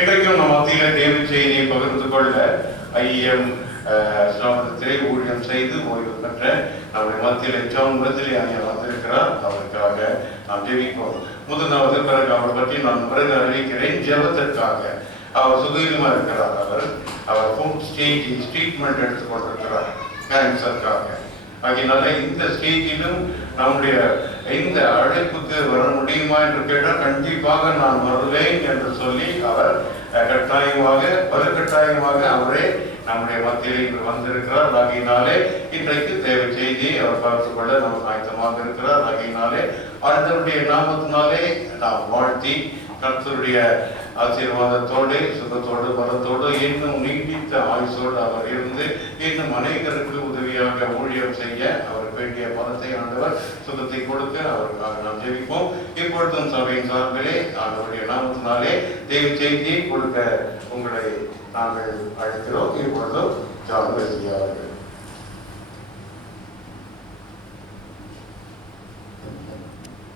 இன்றைக்கும் நம் மத்தியில தேவ செய்தியை பகிர்ந்து கொள்ள ஐயம் ஸ்தாபனத்திலே ஊழியம் செய்து ஓய்வு பெற்ற நம்முடைய மத்தியில ஜான் வெஸ்லி ஐயா வந்திருக்கிறார். அவருக்காக நாம் ஜெபிப்போம். முதலாவது பிறகு அவரை பற்றி நான் பிறகு அறிவிக்கிறேன். ஜெபத்திற்காக அவர் சுகீனமா இருக்கிறார். அவர் ஃபுட் ஸ்டேஜ் ட்ரீட்மெண்ட் எடுத்துக்கொண்டிருக்கிறார் கேன்சருக்காக. அதனால இந்த ஸ்டேஜிலும் நம்முடைய இந்த அழைப்புக்கு வர முடியுமா என்று கேட்டால் கண்டிப்பாக நான் வருவேன் என்று சொல்லி அவர் கட்டாயமாக அவரே நம்முடைய மத்தியில் இன்று வந்திருக்கிறார். ஆகையினாலே இன்றைக்கு தேவை செய்தி அவர் பார்த்து கொள்ள நமக்கு ஆயத்தமாக இருக்கிறார். ஆகையினாலே ஆண்டவருடைய நாமத்தினாலே நாம் வாழ்த்தி கர்த்தருடைய ஆசீர்வாதத்தோடு சுகத்தோடு பலத்தோடு இன்னும் நீடித்த ஆயுசோடு அவர் இருந்து இன்னும் அநேகருக்கு உதவியாக ஊழியம் செய்ய அவருக்கு வேண்டிய பலத்தை ஆண்டவர் சுகத்தை கொடுக்க அவருக்காக நாம் ஜெபிப்போம். இப்பொழுதும் சபையின் சார்பிலே ஆண்டவருடைய நாமத்தினாலே தேவ செய்தியை கொடுக்க உங்களை நாங்கள் அழைக்கிறோம். இப்பொழுதும் ஜான் வெஸ்லி அவர்கள்